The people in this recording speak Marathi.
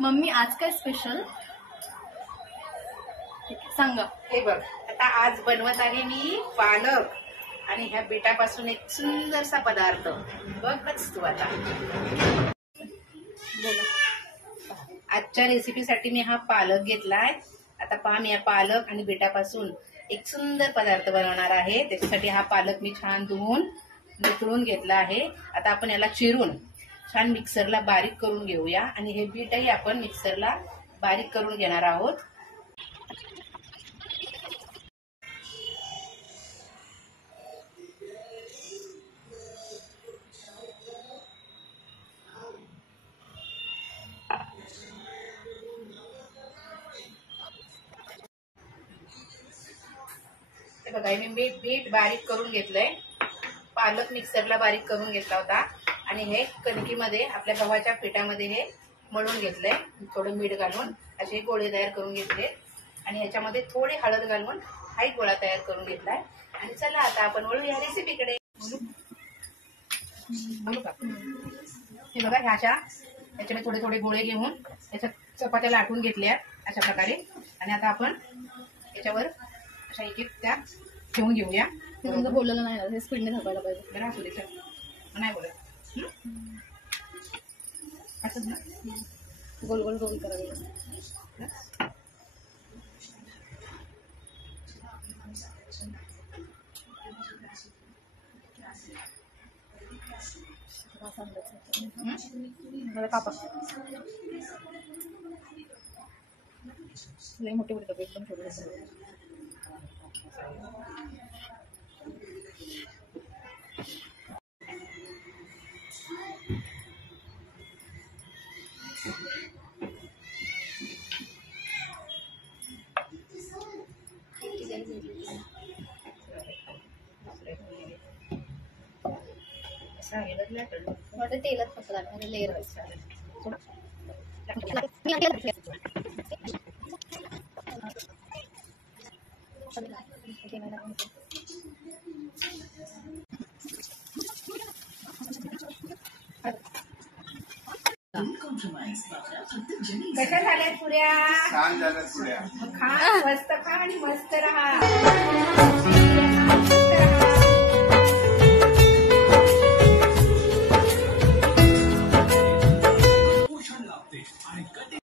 मम्मी आज काय स्पेशल सांगा। हे बघ, आता आज बनवत आहे मी पालक आणि ह्या बीटापासून एक सुंदरसा पदार्थ बघच तू आता। आजच्या रेसिपीसाठी मी हा पालक घेतलाय। आता पहा, मी या पालक आणि बीटापासून एक सुंदर पदार्थ बनवणार आहे। त्याच्यासाठी हा पालक मी छान धुवून नितळून घेतला आहे। आता आपण याला चिरून छान मिक्सरला बारीक करून घेऊया आणि हे बीटही आपण मिक्सरला बारीक करून घेणार आहोत। हे बघा, मी बीट बारीक करून घेतलंय, पालक मिक्सरला बारीक करून घेतला होता आणि हे कणकीमध्ये आपल्या गव्हाच्या पिठामध्ये हे मळून घेतलंय। थोडं मीठ घालून असे गोळे तयार करून घेतले आणि ह्याच्यामध्ये थोडी हळद घालून हा एक गोळा तयार करून घेतलाय। आणि चला आता आपण वळू या रेसिपीकडे। बोलू का? हे बघा, ह्याच्यामध्ये थोडे थोडे गोळे घेऊन त्याच्या चपात्या लाटून घेतल्या अशा प्रकारे आणि आता आपण याच्यावर अशा एक एक त्या ठेवून घेऊया। तुमचं बोललं नाही, हे स्पीडने थांबायला पाहिजे। बरं, असू दे, नाही बोलत असंच ना, गोल गोल गोल करायला। कापा लई मोठे मोठे डबे एकदम छोटे वाटतं तेलात फक्त लागणार लेअर कशा झाल्यात पुऱ्या? छान झाल्यात पुऱ्या। खा, मस्त खा आणि मस्त राहा।